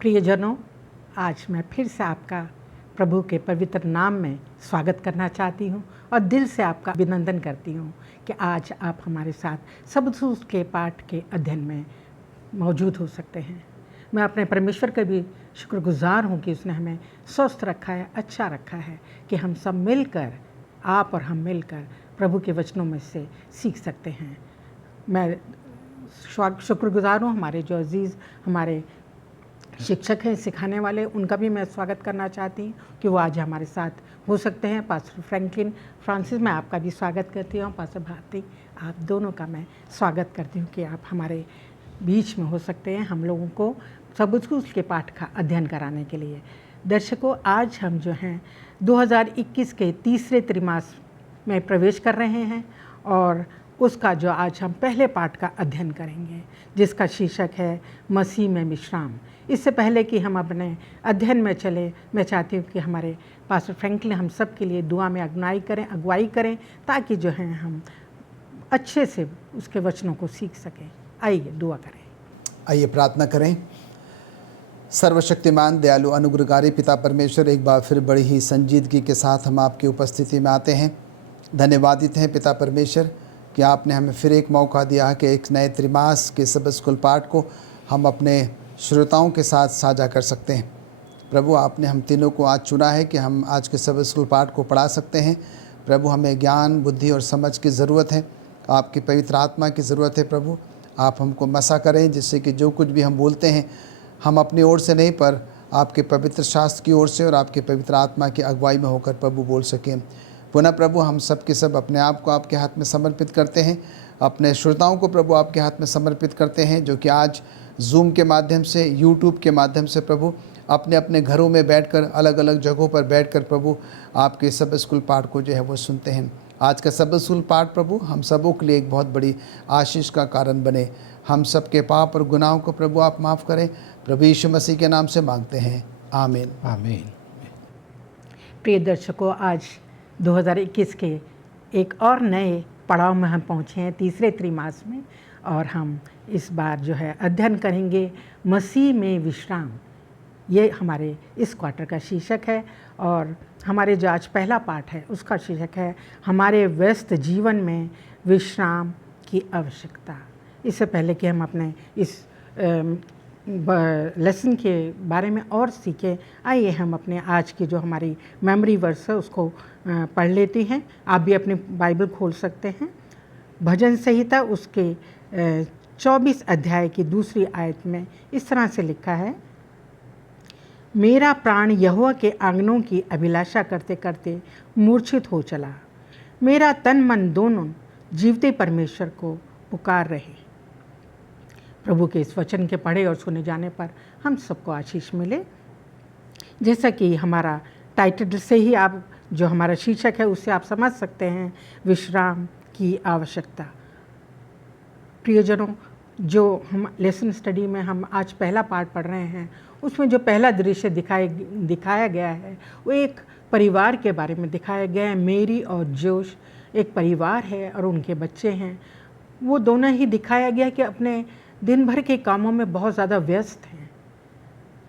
प्रियजनों, आज मैं फिर से आपका प्रभु के पवित्र नाम में स्वागत करना चाहती हूँ और दिल से आपका अभिनंदन करती हूँ कि आज आप हमारे साथ सबसूत के पाठ के अध्ययन में मौजूद हो सकते हैं। मैं अपने परमेश्वर का भी शुक्रगुजार हूँ कि उसने हमें स्वस्थ रखा है, अच्छा रखा है कि हम सब मिलकर, आप और हम मिलकर प्रभु के वचनों में से सीख सकते हैं। मैं शुक्रगुजार हूँ हमारे जो अजीज़ हमारे शिक्षक हैं, सिखाने वाले, उनका भी मैं स्वागत करना चाहती हूँ कि वो आज हमारे साथ हो सकते हैं। पास्टर फ्रैंकलिन फ्रांसिस, मैं आपका भी स्वागत करती हूँ। पास्टर भारती, आप दोनों का मैं स्वागत करती हूँ कि आप हमारे बीच में हो सकते हैं हम लोगों को सबसूत के पाठ का अध्ययन कराने के लिए। दर्शकों, आज हम जो हैं 2021 के तीसरे त्रिमास में प्रवेश कर रहे हैं और उसका जो आज हम पहले पाठ का अध्ययन करेंगे, जिसका शीर्षक है मसीह में विश्राम। इससे पहले कि हम अपने अध्ययन में चले, मैं चाहती हूँ कि हमारे पास्टर फ्रैंकलिन हम सब के लिए दुआ में अगुवाई करें ताकि जो है हम अच्छे से उसके वचनों को सीख सकें। आइए दुआ करें। आइए प्रार्थना करें। सर्वशक्तिमान दयालु अनुग्रहकारी पिता परमेश्वर, एक बार फिर बड़ी ही संजीदगी के साथ हम आपकी उपस्थिति में आते हैं। धन्यवादित हैं पिता परमेश्वर कि आपने हमें फिर एक मौका दिया कि एक नए त्रिमास के सबद स्कूल पाठ को हम अपने श्रोताओं के साथ साझा कर सकते हैं। प्रभु, आपने हम तीनों को आज चुना है कि हम आज के सबद स्कूल पाठ को पढ़ा सकते हैं। प्रभु, हमें ज्ञान, बुद्धि और समझ की ज़रूरत है, आपकी पवित्र आत्मा की ज़रूरत है। प्रभु, आप हमको मसा करें जिससे कि जो कुछ भी हम बोलते हैं हम अपनी ओर से नहीं पर आपके पवित्र शास्त्र की ओर से और आपके पवित्र आत्मा की अगुवाई में होकर प्रभु बोल सकें। पुनः प्रभु, हम सब के सब अपने आप को आपके हाथ में समर्पित करते हैं, अपने श्रोताओं को प्रभु आपके हाथ में समर्पित करते हैं, जो कि आज जूम के माध्यम से, यूट्यूब के माध्यम से प्रभु अपने अपने घरों में बैठकर, अलग अलग जगहों पर बैठकर प्रभु आपके सबद स्कूल पाठ को जो है वो सुनते हैं। आज का सबद स्कूल पाठ प्रभु हम सबों के लिए एक बहुत बड़ी आशीष का कारण बने। हम सब के पाप और गुनाहों को प्रभु आप माफ़ करें। प्रभु यीशु मसीह के नाम से मांगते हैं, आमीन आमीन। प्रिय दर्शकों, आज 2021 के एक और नए पड़ाव में हम पहुँचे हैं, तीसरे त्रिमास में, और हम इस बार जो है अध्ययन करेंगे मसीह में विश्राम। ये हमारे इस क्वार्टर का शीर्षक है और हमारे जो आज पहला पाठ है उसका शीर्षक है हमारे व्यस्त जीवन में विश्राम की आवश्यकता। इससे पहले कि हम अपने इस लेसन के बारे में और सीखें, आइए हम अपने आज की जो हमारी मेमोरी वर्स है उसको पढ़ लेते हैं। आप भी अपनी बाइबल खोल सकते हैं। भजन संहिता उसके 24 अध्याय की दूसरी आयत में इस तरह से लिखा है, मेरा प्राण यहोवा के आंगनों की अभिलाषा करते करते मूर्छित हो चला। मेरा तन मन दोनों जीवते परमेश्वर को पुकार रहे। प्रभु के इस वचन के पढ़े और सुने जाने पर हम सबको आशीष मिले। जैसा कि हमारा टाइटल से ही आप जो हमारा शीर्षक है उससे आप समझ सकते हैं, विश्राम की आवश्यकता। प्रियजनों, जो हम लेसन स्टडी में हम आज पहला पाठ पढ़ रहे हैं उसमें जो पहला दृश्य दिखाया गया है वो एक परिवार के बारे में दिखाया गया है। मेरी और जोश एक परिवार है और उनके बच्चे हैं। वो दोनों ही दिखाया गया कि अपने दिन भर के कामों में बहुत ज़्यादा व्यस्त हैं।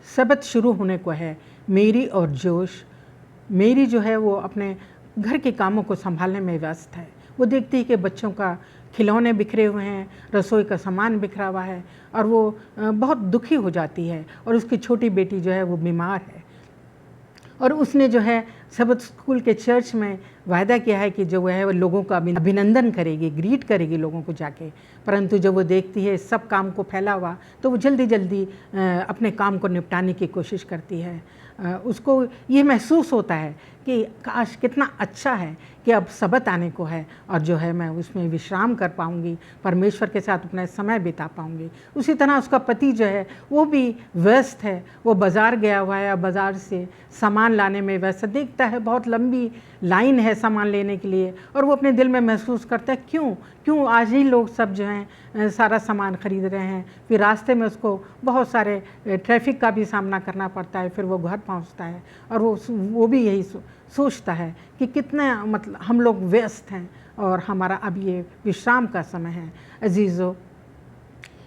सबत शुरू होने को है। मेरी और जोश, मेरी जो है वो अपने घर के कामों को संभालने में व्यस्त है। वो देखती है कि बच्चों का खिलौने बिखरे हुए हैं, रसोई का सामान बिखरा हुआ है और वो बहुत दुखी हो जाती है। और उसकी छोटी बेटी जो है वो बीमार है और उसने जो है सबत स्कूल के चर्च में वायदा किया है कि जो है वो लोगों का अभिनंदन करेगी, ग्रीट करेगी लोगों को जाके। परंतु जब वो देखती है सब काम को फैला हुआ तो वो जल्दी जल्दी अपने काम को निपटाने की कोशिश करती है। उसको ये महसूस होता है कि काश कितना अच्छा है कि अब सबत आने को है और जो है मैं उसमें विश्राम कर पाऊँगी, परमेश्वर के साथ अपना समय बिता पाऊँगी। उसी तरह उसका पति जो है वो भी व्यस्त है। वो बाज़ार गया हुआ है, बाज़ार से सामान लाने में व्यस्त देखता है, बहुत लंबी लाइन है सामान लेने के लिए और वो अपने दिल में महसूस करता है क्यों आज ही लोग सब जो हैं सारा सामान ख़रीद रहे हैं। फिर रास्ते में उसको बहुत सारे ट्रैफिक का भी सामना करना पड़ता है। फिर वो घर पहुंचता है और वो भी यही सोचता है कि कितना मतलब हम लोग व्यस्त हैं और हमारा अब ये विश्राम का समय है। अजीज़ों,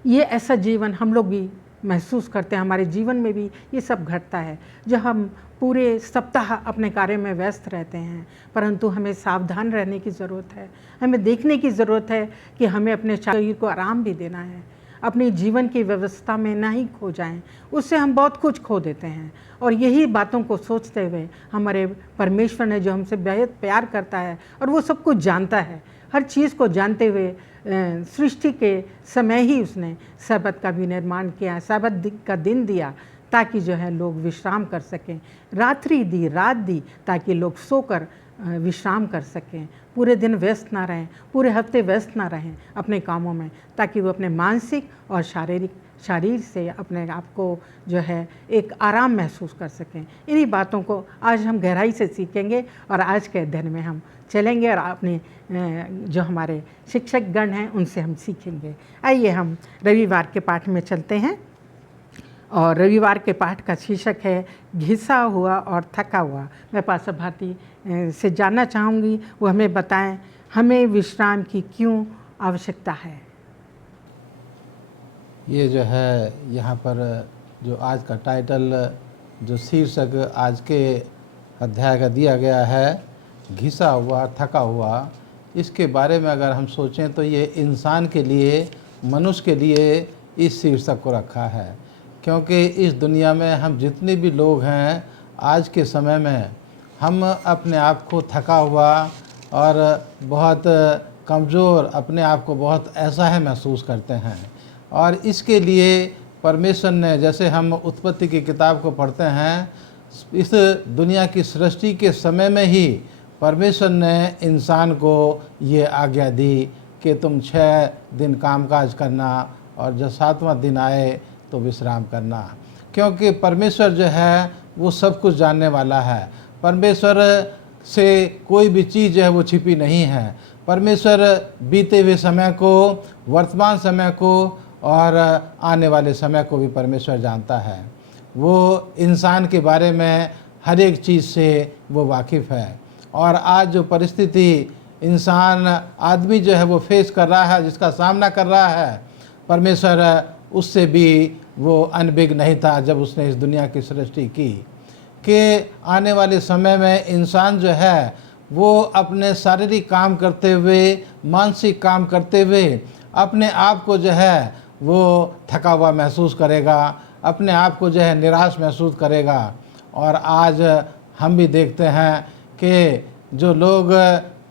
ये ऐसा जीवन हम लोग भी महसूस करते हैं। हमारे जीवन में भी ये सब घटता है, जो हम पूरे सप्ताह अपने कार्य में व्यस्त रहते हैं, परंतु हमें सावधान रहने की ज़रूरत है। हमें देखने की ज़रूरत है कि हमें अपने शरीर को आराम भी देना है, अपनी जीवन की व्यवस्था में ना ही खो जाएं, उससे हम बहुत कुछ खो देते हैं। और यही बातों को सोचते हुए हमारे परमेश्वर ने, जो हमसे बेहद प्यार करता है और वो सब कुछ जानता है, हर चीज़ को जानते हुए सृष्टि के समय ही उसने सब्त का भी निर्माण किया, सब्त का दिन दिया ताकि जो है लोग विश्राम कर सकें, रात्रि दी, रात दी ताकि लोग सोकर विश्राम कर सकें, पूरे दिन व्यस्त ना रहें, पूरे हफ्ते व्यस्त ना रहें अपने कामों में, ताकि वो अपने मानसिक और शरीर से अपने आप को जो है एक आराम महसूस कर सकें। इन्हीं बातों को आज हम गहराई से सीखेंगे और आज के अध्ययन में हम चलेंगे और अपने जो हमारे शिक्षक गण हैं उनसे हम सीखेंगे। आइए हम रविवार के पाठ में चलते हैं और रविवार के पाठ का शीर्षक है घिसा हुआ और थका हुआ। मैं पास्टर भारती से जानना चाहूँगी, वो हमें बताएं हमें विश्राम की क्यों आवश्यकता है। ये जो है यहाँ पर जो आज का टाइटल, जो शीर्षक आज के अध्याय का दिया गया है, घिसा हुआ थका हुआ, इसके बारे में अगर हम सोचें तो ये इंसान के लिए, मनुष्य के लिए इस शीर्षक को रखा है। क्योंकि इस दुनिया में हम जितने भी लोग हैं आज के समय में, हम अपने आप को थका हुआ और बहुत कमज़ोर, अपने आप को बहुत असहाय महसूस करते हैं। और इसके लिए परमेश्वर ने, जैसे हम उत्पत्ति की किताब को पढ़ते हैं, इस दुनिया की सृष्टि के समय में ही परमेश्वर ने इंसान को ये आज्ञा दी कि तुम 6 दिन कामकाज करना और जब 7वां दिन आए तो विश्राम करना। क्योंकि परमेश्वर जो है वो सब कुछ जानने वाला है। परमेश्वर से कोई भी चीज़ जो है वो छिपी नहीं है। परमेश्वर बीते हुए समय को, वर्तमान समय को और आने वाले समय को भी परमेश्वर जानता है। वो इंसान के बारे में हर एक चीज़ से वो वाकिफ़ है। और आज जो परिस्थिति इंसान, आदमी जो है वो फेस कर रहा है, जिसका सामना कर रहा है, परमेश्वर उससे भी वो अनभिज्ञ नहीं था जब उसने इस दुनिया की सृष्टि की। कि आने वाले समय में इंसान जो है वो अपने शारीरिक काम करते हुए, मानसिक काम करते हुए अपने आप को जो है वो थका हुआ महसूस करेगा, अपने आप को जो है निराश महसूस करेगा। और आज हम भी देखते हैं कि जो लोग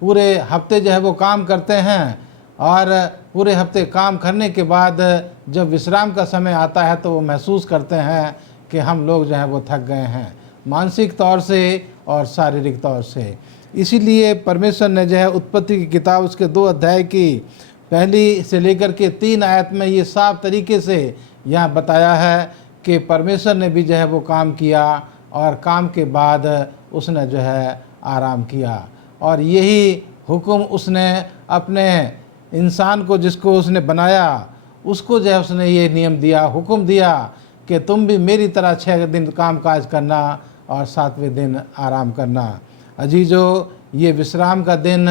पूरे हफ्ते जो है वो काम करते हैं और पूरे हफ्ते काम करने के बाद जब विश्राम का समय आता है तो वो महसूस करते हैं कि हम लोग जो हैं वो थक गए हैं, मानसिक तौर से और शारीरिक तौर से। इसीलिए परमेश्वर ने जो है उत्पत्ति की किताब उसके 2 अध्याय की पहली से लेकर के 3 आयत में ये साफ तरीके से यहाँ बताया है कि परमेश्वर ने भी जो है वो काम किया और काम के बाद उसने जो है आराम किया। और यही हुक्म उसने अपने इंसान को, जिसको उसने बनाया, उसको जो है उसने ये नियम दिया, हुक्म दिया कि तुम भी मेरी तरह 6 दिन काम काज करना और 7वें दिन आराम करना। अजीजो, ये विश्राम का दिन,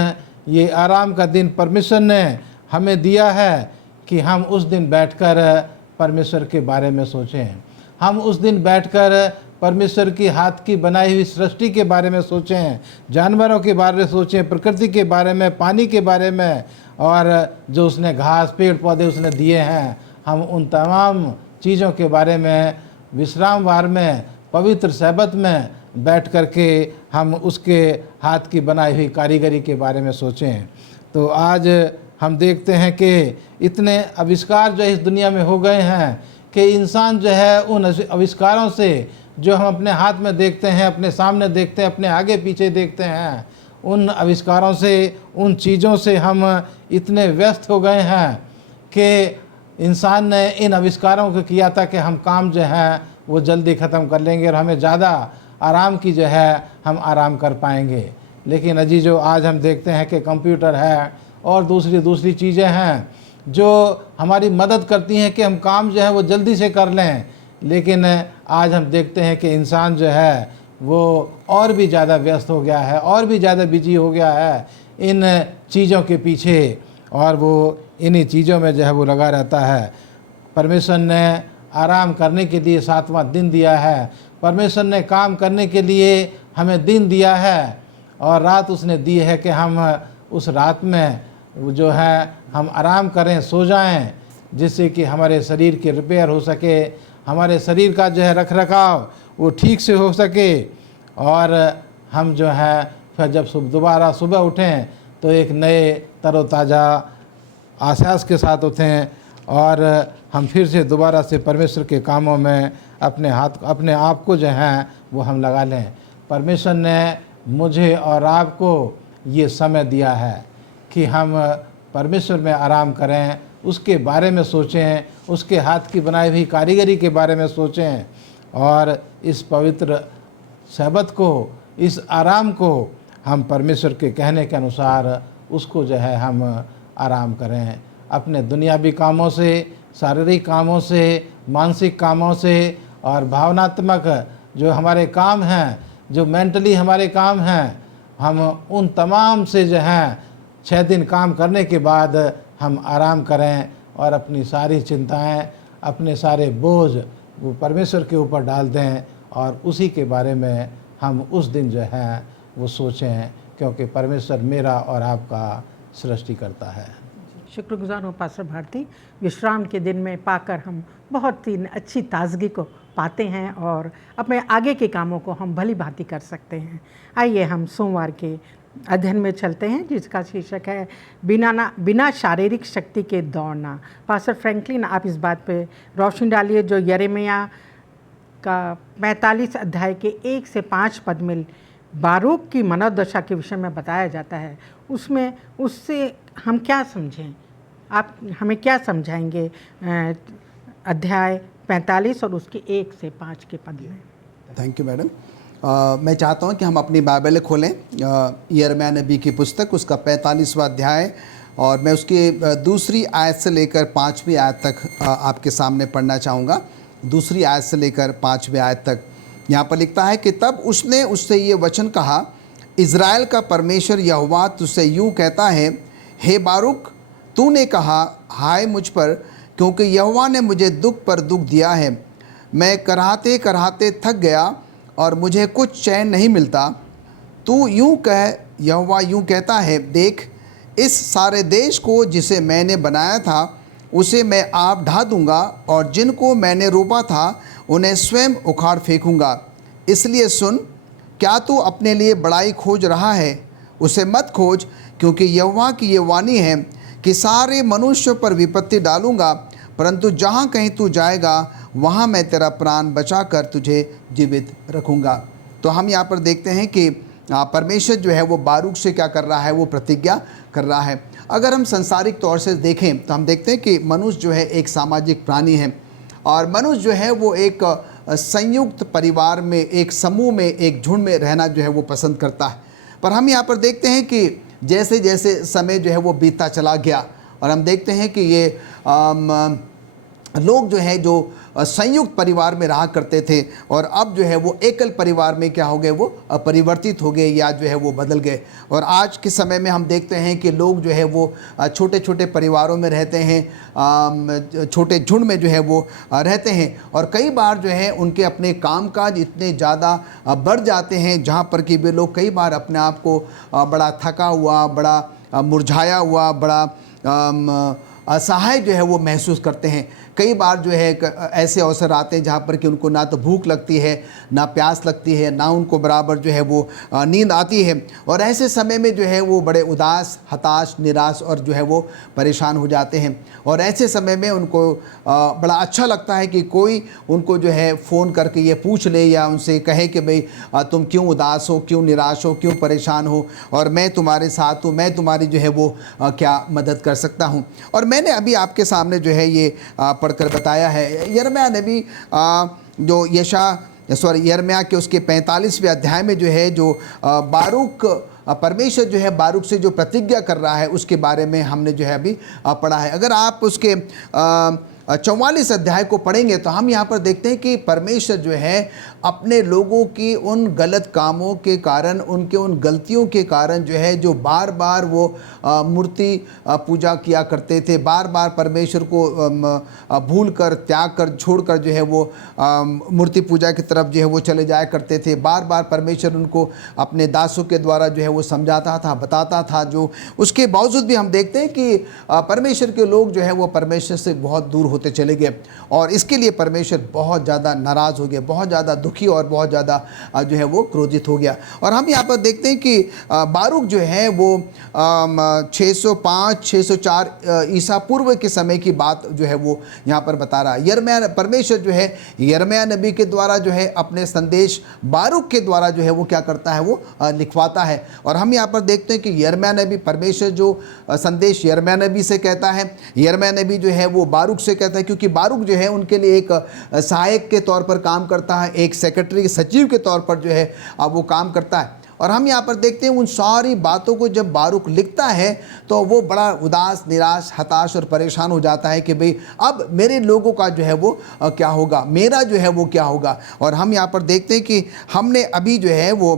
ये आराम का दिन परमेश्वर ने हमें दिया है कि हम उस दिन बैठकर परमेश्वर के बारे में सोचें। हम उस दिन बैठकर परमेश्वर की हाथ की बनाई हुई सृष्टि के बारे में सोचें, जानवरों के बारे में सोचें, प्रकृति के बारे में, पानी के बारे में, और जो उसने घास, पेड़ पौधे उसने दिए हैं, हम उन तमाम चीज़ों के बारे में विश्रामवार में, पवित्र सब्त में बैठ कर के हम उसके हाथ की बनाई हुई कारीगरी के बारे में सोचें। तो आज हम देखते हैं कि इतने आविष्कार जो इस दुनिया में हो गए हैं कि इंसान जो है उन आविष्कारों से, जो हम अपने हाथ में देखते हैं, अपने सामने देखते हैं, अपने आगे पीछे देखते हैं, उन आविष्कारों से, उन चीज़ों से हम इतने व्यस्त हो गए हैं कि इंसान ने इन आविष्कारों को किया था कि हम काम जो है वो जल्दी ख़त्म कर लेंगे और हमें ज़्यादा आराम की जो है हम आराम कर पाएंगे। लेकिन अजीजो, आज हम देखते हैं कि कंप्यूटर है और दूसरी चीज़ें हैं जो हमारी मदद करती हैं कि हम काम जो है वो जल्दी से कर लें। लेकिन आज हम देखते हैं कि इंसान जो है वो और भी ज़्यादा व्यस्त हो गया है, और भी ज़्यादा बिजी हो गया है इन चीज़ों के पीछे, और वो इन्हीं चीज़ों में जो है वो लगा रहता है। परमेश्वर ने आराम करने के लिए 7वां दिन दिया है। परमेश्वर ने काम करने के लिए हमें दिन दिया है और रात उसने दी है कि हम उस रात में जो है हम आराम करें, सो जाएं, जिससे कि हमारे शरीर के रिपेयर हो सके, हमारे शरीर का जो है रख रखाव वो ठीक से हो सके और हम जो है फिर जब दोबारा सुबह उठें तो एक नए तरोताज़ा आसास के साथ उठें और हम फिर से दोबारा से परमेश्वर के कामों में अपने आप को जो है वो हम लगा लें। परमेश्वर ने मुझे और आपको ये समय दिया है कि हम परमेश्वर में आराम करें, उसके बारे में सोचें, उसके हाथ की बनाई हुई कारीगरी के बारे में सोचें और इस पवित्र सब्त को, इस आराम को हम परमेश्वर के कहने के अनुसार उसको जो है हम आराम करें। अपने दुनियावी कामों से, शारीरिक कामों से, मानसिक कामों से और भावनात्मक जो हमारे काम हैं, जो मेंटली हमारे काम हैं, हम उन तमाम से जो हैं 6 दिन काम करने के बाद हम आराम करें और अपनी सारी चिंताएं, अपने सारे बोझ वो परमेश्वर के ऊपर डाल दें और उसी के बारे में हम उस दिन जो है वो सोचें, क्योंकि परमेश्वर मेरा और आपका सृष्टि करता है। शुक्रगुजार हूँ पास्टर भारती। विश्राम के दिन में पाकर हम बहुत ही अच्छी ताजगी को पाते हैं और अपने आगे के कामों को हम भली भांति कर सकते हैं। आइए हम सोमवार के अध्ययन में चलते हैं, जिसका शीर्षक है बिना शारीरिक शक्ति के दौड़ना। पास्टर फ्रैंकलिन, आप इस बात पे रोशनी डालिए जो यिर्मयाह का 45 अध्याय के 1 से 5 पद में बारूक की मनोदशा के विषय में बताया जाता है। उसमें उससे हम क्या समझें? आप हमें क्या समझाएंगे अध्याय 45 और उसके 1 से 5 के पद में? Thank you madam. मैं चाहता हूं कि हम अपनी बाइबल खोलें यिर्मयाह नबी की पुस्तक, उसका 45वां अध्याय, और मैं उसकी दूसरी आयत से लेकर 5वीं आयत तक आपके सामने पढ़ना चाहूँगा। दूसरी आयत से लेकर 5वीं आयत तक यहाँ पर लिखता है कि तब उसने उससे ये वचन कहा, इज़राइल का परमेश्वर यहोवा तुझसे यूँ कहता है, हे बारूक, तूने कहा हाय मुझ पर, क्योंकि यहोवा ने मुझे दुख पर दुख दिया है। मैं कराहते कराहते थक गया और मुझे कुछ चैन नहीं मिलता। तू यूँ कह, यहोवा यूँ कहता है, देख, इस सारे देश को जिसे मैंने बनाया था उसे मैं आप ढा दूँगा और जिनको मैंने रोपा था उन्हें स्वयं उखाड़ फेंकूँगा। इसलिए सुन, क्या तू अपने लिए बड़ाई खोज रहा है? उसे मत खोज, क्योंकि यहोवा की ये वाणी है कि सारे मनुष्यों पर विपत्ति डालूँगा, परंतु जहाँ कहीं तू जाएगा वहाँ मैं तेरा प्राण बचाकर तुझे जीवित रखूँगा। तो हम यहाँ पर देखते हैं कि परमेश्वर जो है वो बारूक से क्या कर रहा है, वो प्रतिज्ञा कर रहा है। अगर हम सांसारिक तौर से देखें तो हम देखते हैं कि मनुष्य जो है एक सामाजिक प्राणी है और मनुष्य जो है वो एक संयुक्त परिवार में, एक समूह में, एक झुंड में रहना जो है वो पसंद करता है। पर हम यहाँ पर देखते हैं कि जैसे जैसे समय जो है वो बीतता चला गया और हम देखते हैं कि ये लोग जो है जो संयुक्त परिवार में रहा करते थे और अब जो है वो एकल परिवार में क्या हो गए, वो परिवर्तित हो गए या जो है वो बदल गए। और आज के समय में हम देखते हैं कि लोग जो है वो छोटे छोटे परिवारों में रहते हैं, छोटे झुंड में जो है वो रहते हैं और कई बार जो है उनके अपने कामकाज इतने ज़्यादा बढ़ जाते हैं जहाँ पर कि वे लोग कई बार अपने आप को बड़ा थका हुआ, बड़ा मुरझाया हुआ, बड़ा असहाय जो है वो महसूस करते हैं। कई बार जो है ऐसे अवसर आते हैं जहाँ पर कि उनको ना तो भूख लगती है, ना प्यास लगती है, ना उनको बराबर जो है वो नींद आती है और ऐसे समय में जो है वो बड़े उदास, हताश, निराश और जो है वो परेशान हो जाते हैं। और ऐसे समय में उनको बड़ा अच्छा लगता है कि कोई उनको जो है फ़ोन करके ये पूछ ले या उनसे कहे कि भाई तुम क्यों उदास हो, क्यों निराश हो, क्यों परेशान हो और मैं तुम्हारे साथ हूँ, मैं तुम्हारी जो है वो क्या मदद कर सकता हूँ। और मैंने अभी आपके सामने जो है ये पढ़कर बताया है यिर्मयाह नबी जो यिर्मयाह के उसके 45वें अध्याय में जो है जो बारूक परमेश्वर जो है बारूक से जो प्रतिज्ञा कर रहा है उसके बारे में हमने जो है अभी पढ़ा है। अगर आप उसके 44 अध्याय को पढ़ेंगे तो हम यहाँ पर देखते हैं कि परमेश्वर जो है अपने लोगों की उन गलत कामों के कारण, उनके उन गलतियों के कारण जो है, जो बार बार वो मूर्ति पूजा किया करते थे, बार बार परमेश्वर को भूल कर, त्याग कर, छोड़ कर जो है वो मूर्ति पूजा की तरफ जो है वो चले जाया करते थे। बार बार परमेश्वर उनको अपने दासों के द्वारा जो है वो समझाता था, बताता था। जो उसके बावजूद भी हम देखते हैं कि परमेश्वर के लोग जो है वो परमेश्वर से बहुत दूर होते चले गए और इसके लिए परमेश्वर बहुत ज़्यादा नाराज़ हो गया, बहुत ज़्यादा दुखी और बहुत ज़्यादा जो है वो क्रोधित हो गया। और हम यहाँ पर देखते हैं कि बारूक जो है वो 605-604 ईसा पूर्व के समय की बात जो है वो यहाँ पर बता रहा है। यिर्मयाह, परमेश्वर जो है यिर्मयाह नबी के द्वारा जो है अपने संदेश बारूक के द्वारा जो है वो क्या करता है, वो लिखवाता है। और हम यहाँ पर देखते हैं कि यिर्मयाह नबी, परमेश्वर जो संदेश यिर्मयाह नबी से कहता है, यिर्मयाह नबी जो है वो बारूक से कहता है, क्योंकि बारूक जो है उनके लिए एक सहायक के तौर पर काम करता है, एक सेक्रेटरी, सचिव के तौर पर जो है वो काम करता है। और हम यहाँ पर देखते हैं उन सारी बातों को जब बारूक लिखता है तो वो बड़ा उदास, निराश, हताश और परेशान हो जाता है कि भाई अब मेरे लोगों का जो है वो क्या होगा, मेरा जो है वो क्या होगा। और हम यहाँ पर देखते हैं कि हमने अभी जो है वो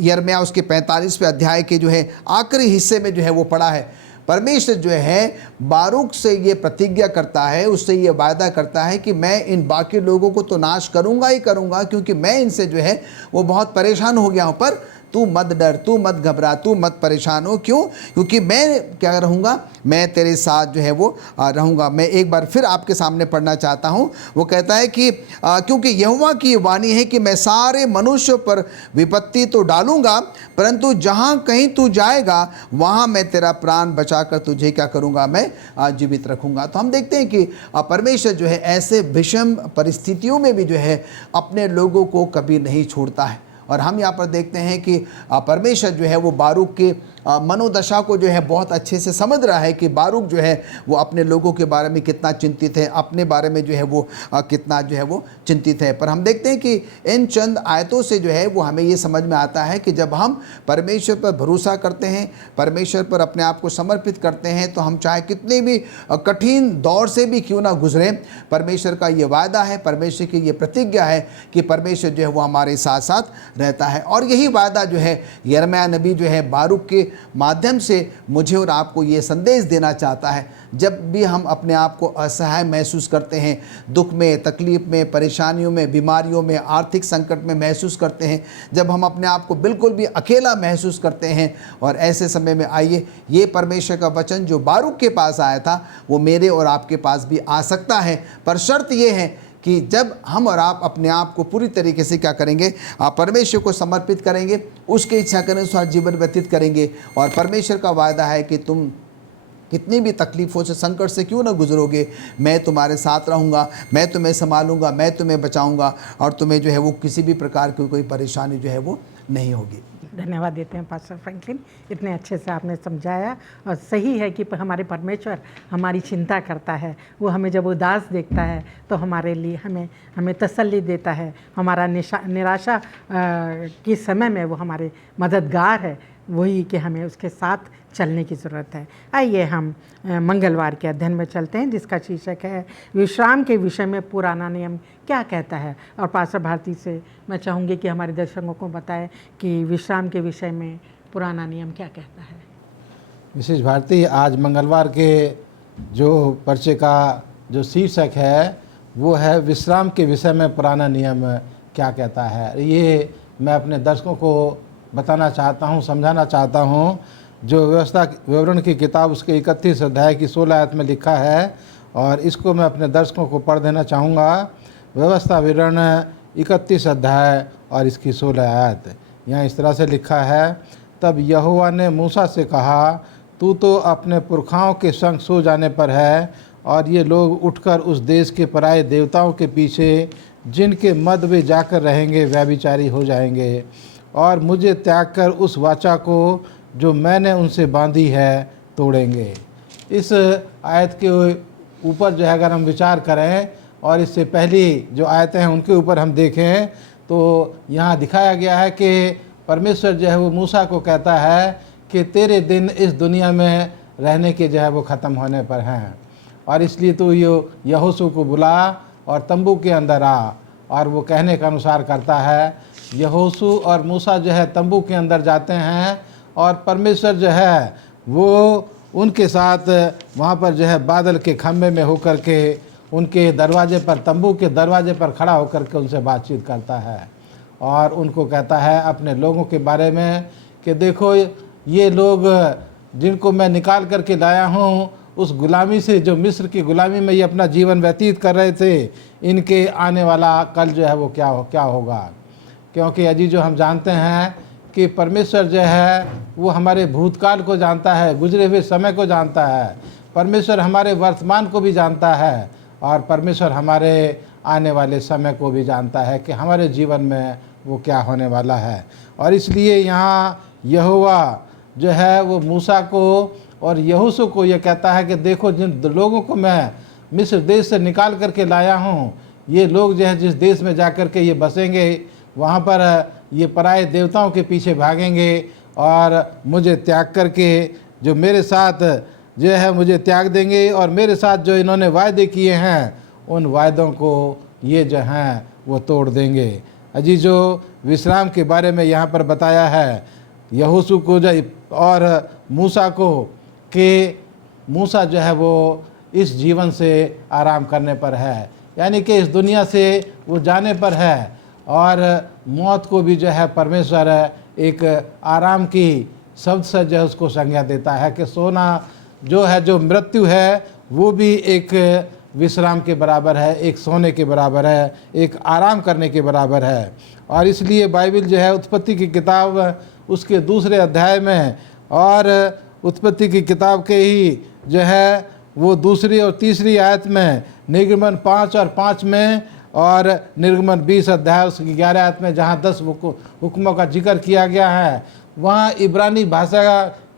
यिर्मयाह उसके 45वें अध्याय के जो है आखिरी हिस्से में जो है वो पढ़ा है। परमेश्वर जो है बारूक से ये प्रतिज्ञा करता है, उससे ये वायदा करता है कि मैं इन बाकी लोगों को तो नाश करूँगा ही करूँगा, क्योंकि मैं इनसे जो है वो बहुत परेशान हो गया हूँ। पर तू मत डर, तू मत घबरा, तू मत परेशान हो। क्यों? क्योंकि मैं क्या रहूँगा, मैं तेरे साथ जो है वो रहूँगा। मैं एक बार फिर आपके सामने पढ़ना चाहता हूँ। वो कहता है कि क्योंकि यहोवा की वाणी है कि मैं सारे मनुष्यों पर विपत्ति तो डालूँगा, परंतु जहाँ कहीं तू जाएगा वहाँ मैं तेरा प्राण बचाकर तुझे क्या करूँगा, मैं जीवित रखूँगा। तो हम देखते हैं कि परमेश्वर जो है ऐसे विषम परिस्थितियों में भी जो है अपने लोगों को कभी नहीं छोड़ता है। और हम यहाँ पर देखते हैं कि परमेश्वर जो है वो बारूक के मनोदशा को जो है बहुत अच्छे से समझ रहा है कि बारूक जो है वो अपने लोगों के बारे में कितना चिंतित है, अपने बारे में जो है वो कितना जो है वो चिंतित है। पर हम देखते हैं कि इन चंद आयतों से जो है वो हमें ये समझ में आता है कि जब हम परमेश्वर पर भरोसा करते हैं, परमेश्वर पर अपने आप को समर्पित करते हैं, तो हम चाहे कितने भी कठिन दौर से भी क्यों ना गुजरें, परमेश्वर का ये वायदा है, परमेश्वर की ये प्रतिज्ञा है कि परमेश्वर जो है वो हमारे साथ साथ रहता है। और यही वायदा जो है यिर्मयाह नबी जो है बारूक के माध्यम से मुझे और आपको ये संदेश देना चाहता है। जब भी हम अपने आप को असहाय महसूस करते हैं, दुख में, तकलीफ में, परेशानियों में, बीमारियों में, आर्थिक संकट में महसूस करते हैं, जब हम अपने आप को बिल्कुल भी अकेला महसूस करते हैं, और ऐसे समय में आइए, ये परमेश्वर का वचन जो बारूक के पास आया था वो मेरे और आपके पास भी आ सकता है। पर शर्त ये है कि जब हम और आप अपने आप को पूरी तरीके से क्या करेंगे, आप परमेश्वर को समर्पित करेंगे, उसके इच्छा के अनुसार जीवन व्यतीत करेंगे। और परमेश्वर का वायदा है कि तुम कितनी भी तकलीफ़ों से, संकट से क्यों ना गुजरोगे, मैं तुम्हारे साथ रहूँगा, मैं तुम्हें संभालूंगा, मैं तुम्हें बचाऊंगा, और तुम्हें जो है वो किसी भी प्रकार की कोई परेशानी जो है वो नहीं होगी। धन्यवाद देते हैं पास्टर फ्रैंकलिन, इतने अच्छे से आपने समझाया। और सही है कि हमारे परमेश्वर हमारी चिंता करता है, वो हमें जब उदास देखता है तो हमारे लिए हमें तसल्ली देता है, हमारा निराशा के समय में वो हमारे मददगार है, वही कि हमें उसके साथ चलने की ज़रूरत है। आइए हम मंगलवार के अध्ययन में चलते हैं, जिसका शीर्षक है विश्राम के विषय में पुराना नियम क्या कहता है। और पास्टर भारती से मैं चाहूँगी कि हमारे दर्शकों को बताएं कि विश्राम के विषय में पुराना नियम क्या कहता है। मिसेस भारती, आज मंगलवार के जो पर्चे का जो शीर्षक है वो है विश्राम के विषय में पुराना नियम क्या कहता है। ये मैं अपने दर्शकों को बताना चाहता हूँ, समझाना चाहता हूँ। जो व्यवस्था विवरण की किताब उसके 31 अध्याय की 16 आयत में लिखा है, और इसको मैं अपने दर्शकों को पढ़ देना चाहूँगा। व्यवस्था विवरण 31 अध्याय और इसकी 16 आयत, यहाँ इस तरह से लिखा है, तब यहोवा ने मूसा से कहा, तू तो अपने पुरखाओं के संग सो जाने पर है, और ये लोग उठकर उस देश के पराये देवताओं के पीछे, जिनके मध्य वे जाकर रहेंगे, व्यभिचारी हो जाएंगे, और मुझे त्याग कर उस वाचा को जो मैंने उनसे बांधी है तोड़ेंगे। इस आयत के ऊपर जो है अगर हम विचार करें और इससे पहली जो आयतें हैं उनके ऊपर हम देखें, तो यहाँ दिखाया गया है कि परमेश्वर जो है वो मूसा को कहता है कि तेरे दिन इस दुनिया में रहने के जो है वो ख़त्म होने पर हैं। और इसलिए तो यहोशू को बुला और तंबू के अंदर आ। और वो कहने के अनुसार करता है। यहोशू और मूसा जो है तंबू के अंदर जाते हैं और परमेश्वर जो है वो उनके साथ वहाँ पर जो है बादल के खम्भे में होकर के उनके दरवाजे पर, तंबू के दरवाजे पर खड़ा होकर के उनसे बातचीत करता है और उनको कहता है अपने लोगों के बारे में कि देखो ये लोग जिनको मैं निकाल करके लाया हूँ उस गुलामी से, जो मिस्र की गुलामी में ये अपना जीवन व्यतीत कर रहे थे, इनके आने वाला कल जो है वो क्या होगा। क्योंकि अजी जो हम जानते हैं कि परमेश्वर जो है वो हमारे भूतकाल को जानता है, गुजरे हुए समय को जानता है, परमेश्वर हमारे वर्तमान को भी जानता है और परमेश्वर हमारे आने वाले समय को भी जानता है कि हमारे जीवन में वो क्या होने वाला है। और इसलिए यहाँ यहोवा जो है वो मूसा को और यहोशू को ये कहता है कि देखो जिन लोगों को मैं मिस्र देश से निकाल करके लाया हूँ, ये लोग जो है जिस देश में जा कर के ये बसेंगे, वहाँ पर ये पराये देवताओं के पीछे भागेंगे और मुझे त्याग करके जो मेरे साथ जो है मुझे त्याग देंगे और मेरे साथ जो इन्होंने वायदे किए हैं उन वायदों को ये जो हैं वो तोड़ देंगे। अजी जो विश्राम के बारे में यहाँ पर बताया है यहोशू को जो और मूसा को कि मूसा जो है वो इस जीवन से आराम करने पर है, यानी कि इस दुनिया से वो जाने पर है और मौत को भी जो है परमेश्वर एक आराम की शब्द से जो है उसको संज्ञा देता है कि सोना जो है, जो मृत्यु है वो भी एक विश्राम के बराबर है, एक सोने के बराबर है, एक आराम करने के बराबर है। और इसलिए बाइबल जो है उत्पत्ति की किताब उसके 2 अध्याय में और उत्पत्ति की किताब के ही जो है वो 2 और 3 आयत में, निर्गमन 5 और 5 में और निर्गमन 20 अध्याय उसकी 11 आयत में जहाँ 10 हुक्मों का जिक्र किया गया है, वहाँ इब्रानी भाषा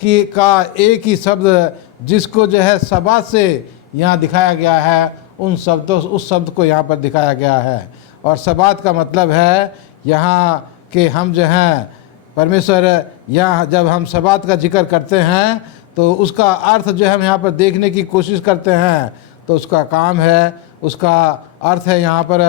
का एक ही शब्द जिसको जो है सबात से यहाँ दिखाया गया है, उस शब्द को यहाँ पर दिखाया गया है। और सबात का मतलब है यहाँ कि हम जो हैं परमेश्वर, यहाँ जब हम सबात का जिक्र करते हैं तो उसका अर्थ जो हम यहाँ पर देखने की कोशिश करते हैं तो उसका काम है, उसका अर्थ है यहाँ पर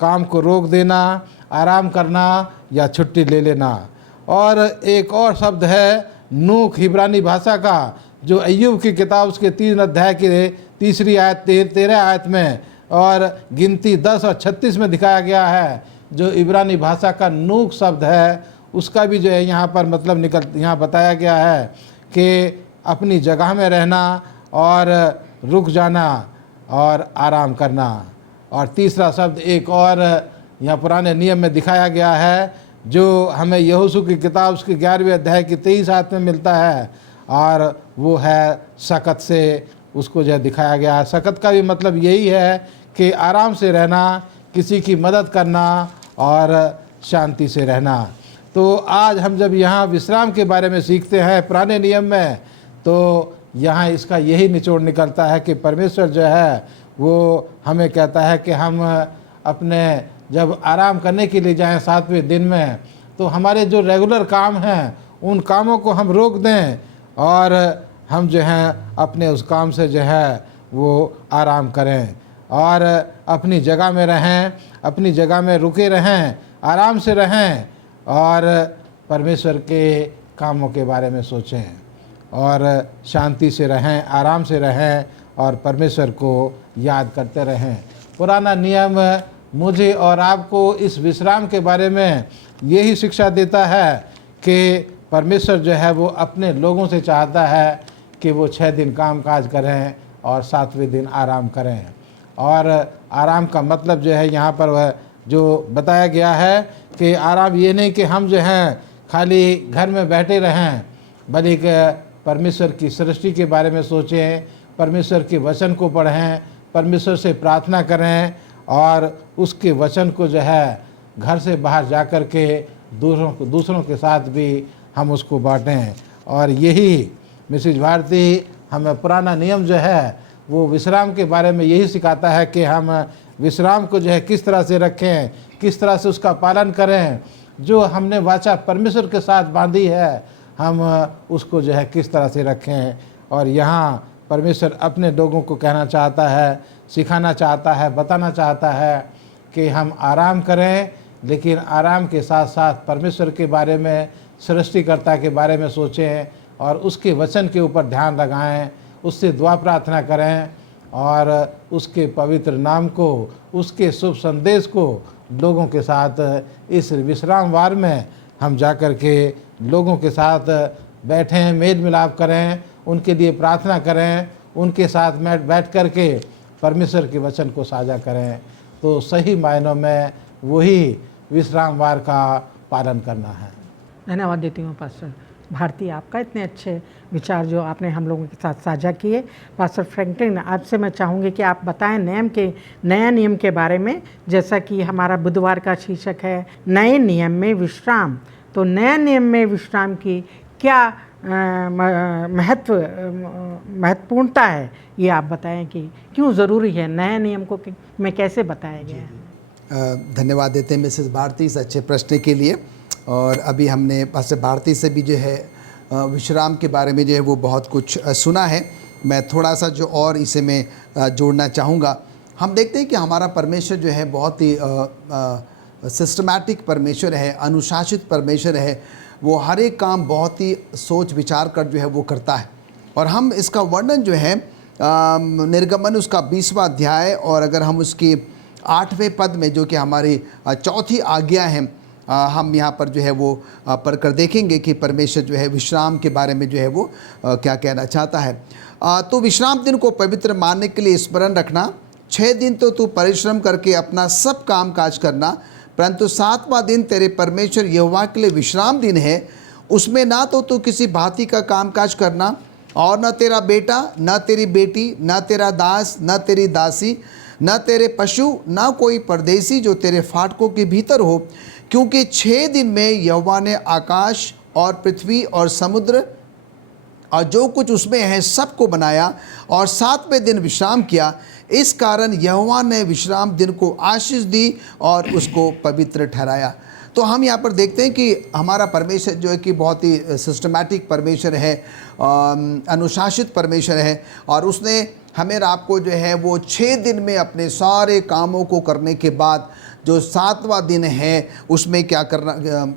काम को रोक देना, आराम करना या छुट्टी ले लेना। और एक और शब्द है नूख, इब्रानी भाषा का, जो अय्यूब की किताब उसके 3 अध्याय के 3 आयत 13 आयत में और गिनती 10 और 36 में दिखाया गया है। जो इब्रानी भाषा का नूख शब्द है उसका भी जो है यहाँ पर मतलब यहाँ बताया गया है कि अपनी जगह में रहना और रुक जाना और आराम करना। और तीसरा शब्द एक और यहाँ पुराने नियम में दिखाया गया है जो हमें यहोशू की किताब उसके 11वें अध्याय की 23 आयत में मिलता है और वो है सकत से उसको जो दिखाया गया है। सकत का भी मतलब यही है कि आराम से रहना, किसी की मदद करना और शांति से रहना। तो आज हम जब यहाँ विश्राम के बारे में सीखते हैं पुराने नियम में, तो यहाँ इसका यही निचोड़ निकलता है कि परमेश्वर जो है वो हमें कहता है कि हम अपने जब आराम करने के लिए जाएं 7वें दिन में, तो हमारे जो रेगुलर काम हैं उन कामों को हम रोक दें और हम जो हैं अपने उस काम से जो है वो आराम करें और अपनी जगह में रहें, अपनी जगह में रुके रहें, आराम से रहें और परमेश्वर के कामों के बारे में सोचें और शांति से रहें, आराम से रहें और परमेश्वर को याद करते रहें। पुराना नियम मुझे और आपको इस विश्राम के बारे में यही शिक्षा देता है कि परमेश्वर जो है वो अपने लोगों से चाहता है कि वो 6 दिन काम काज करें और 7वें दिन आराम करें। और आराम का मतलब जो है यहाँ पर वह जो बताया गया है कि आराम ये नहीं कि हम जो हैं खाली घर में बैठे रहें, बल्कि परमेश्वर की सृष्टि के बारे में सोचें, परमेश्वर के वचन को पढ़ें, परमेश्वर से प्रार्थना करें और उसके वचन को जो है घर से बाहर जा कर के दूसरों के साथ भी हम उसको बाँटें। और यही मिसेज भारती हमें पुराना नियम जो है वो विश्राम के बारे में यही सिखाता है कि हम विश्राम को जो है किस तरह से रखें, किस तरह से उसका पालन करें। जो हमने वाचा परमेश्वर के साथ बांधी है हम उसको जो है किस तरह से रखें। और यहाँ परमेश्वर अपने लोगों को कहना चाहता है, सिखाना चाहता है, बताना चाहता है कि हम आराम करें, लेकिन आराम के साथ साथ परमेश्वर के बारे में, सृष्टिकर्ता के बारे में सोचें और उसके वचन के ऊपर ध्यान लगाएं, उससे दुआ प्रार्थना करें और उसके पवित्र नाम को, उसके शुभ संदेश को लोगों के साथ इस विश्रामवार में हम जाकर के लोगों के साथ बैठें, मेल मिलाप करें, उनके लिए प्रार्थना करें, उनके साथ बैठ कर के परमेश्वर के वचन को साझा करें। तो सही मायनों में वही विश्रामवार का पालन करना है। धन्यवाद देती हूँ पास्टर भारती, आपका इतने अच्छे विचार जो आपने हम लोगों के साथ साझा किए। पास्टर फ्रैंकलिन, आपसे मैं चाहूँगी कि आप बताएं नया नियम के बारे में, जैसा कि हमारा बुधवार का शीर्षक है नए नियम में विश्राम। तो नया नियम में विश्राम की क्या महत्वपूर्णता है, ये आप बताएं कि क्यों ज़रूरी है, नया नियम को में कैसे बताया गया है। धन्यवाद देते हैं मिसेस भारती इस अच्छे प्रश्न के लिए। और अभी हमने पास्टर भारती से भी जो है विश्राम के बारे में जो है वो बहुत कुछ सुना है। मैं थोड़ा सा जो और इसे मैं जोड़ना चाहूँगा। हम देखते हैं कि हमारा परमेश्वर जो है बहुत ही सिस्टमैटिक परमेश्वर है, अनुशासित परमेश्वर है। वो हर एक काम बहुत ही सोच विचार कर जो है वो करता है। और हम इसका वर्णन जो है निर्गमन उसका 20वां अध्याय और अगर हम उसकी 8वें पद में, जो कि हमारी चौथी आज्ञा है, हम यहाँ पर जो है वो पढ़कर देखेंगे कि परमेश्वर जो है विश्राम के बारे में जो है वो क्या कहना चाहता है। तो विश्राम दिन को पवित्र मानने के लिए स्मरण रखना, 6 दिन तो तू परिश्रम करके अपना सब काम काज करना, परंतु 7वां दिन तेरे परमेश्वर यहोवा के लिए विश्राम दिन है। उसमें ना तो तू किसी भांति का काम काज करना, और न तेरा बेटा, न तेरी बेटी, न तेरा दास, न तेरी दासी, न तेरे पशु, न कोई परदेसी जो तेरे फाटकों के भीतर हो, क्योंकि 6 दिन में यहोवा ने आकाश और पृथ्वी और समुद्र और जो कुछ उसमें है सबको बनाया और 7वें दिन विश्राम किया। इस कारण यहोवा ने विश्राम दिन को आशीष दी और उसको पवित्र ठहराया। तो हम यहाँ पर देखते हैं कि हमारा परमेश्वर जो है कि बहुत ही सिस्टमैटिक परमेश्वर है, अनुशासित परमेश्वर है, और उसने हमें आपको जो है वो 6 दिन में अपने सारे कामों को करने के बाद जो 7वां दिन है उसमें क्या करना,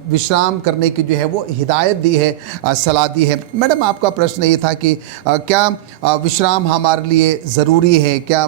विश्राम करने की जो है वो हिदायत दी है, सलाह दी है। मैडम, आपका प्रश्न ये था कि क्या विश्राम हमारे लिए ज़रूरी है, क्या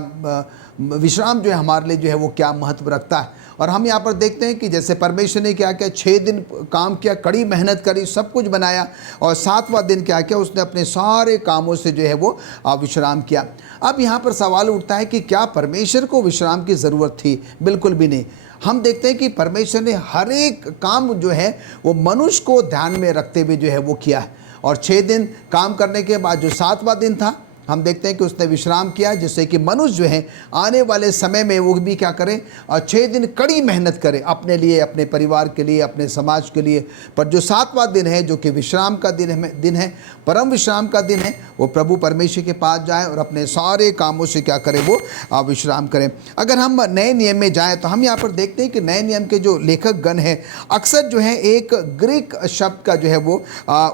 विश्राम जो है हमारे लिए जो है वो क्या महत्व रखता है। और हम यहाँ पर देखते हैं कि जैसे परमेश्वर ने क्या किया, 6 दिन काम किया, कड़ी मेहनत करी, सब कुछ बनाया, और 7वां दिन क्या किया, उसने अपने सारे कामों से जो है वो विश्राम किया। अब यहाँ पर सवाल उठता है कि क्या परमेश्वर को विश्राम की ज़रूरत थी? बिल्कुल भी नहीं। हम देखते हैं कि परमेश्वर ने हर एक काम जो है वो मनुष्य को ध्यान में रखते हुए जो है वो किया है। और 6 दिन काम करने के बाद जो 7वां दिन था, हम देखते हैं कि उसने विश्राम किया, जिससे कि मनुष्य जो है आने वाले समय में वो भी क्या करे, और 6 दिन कड़ी मेहनत करे अपने लिए, अपने परिवार के लिए, अपने समाज के लिए। पर जो 7वां दिन है, जो कि विश्राम का दिन है, परम विश्राम का दिन है, वो प्रभु परमेश्वर के पास जाए और अपने सारे कामों से क्या करें, वो विश्राम करें। अगर हम नए नियम में जाएँ तो हम यहाँ पर देखते हैं कि नए नियम के जो लेखक गण हैं अक्सर जो है एक ग्रीक शब्द का जो है वो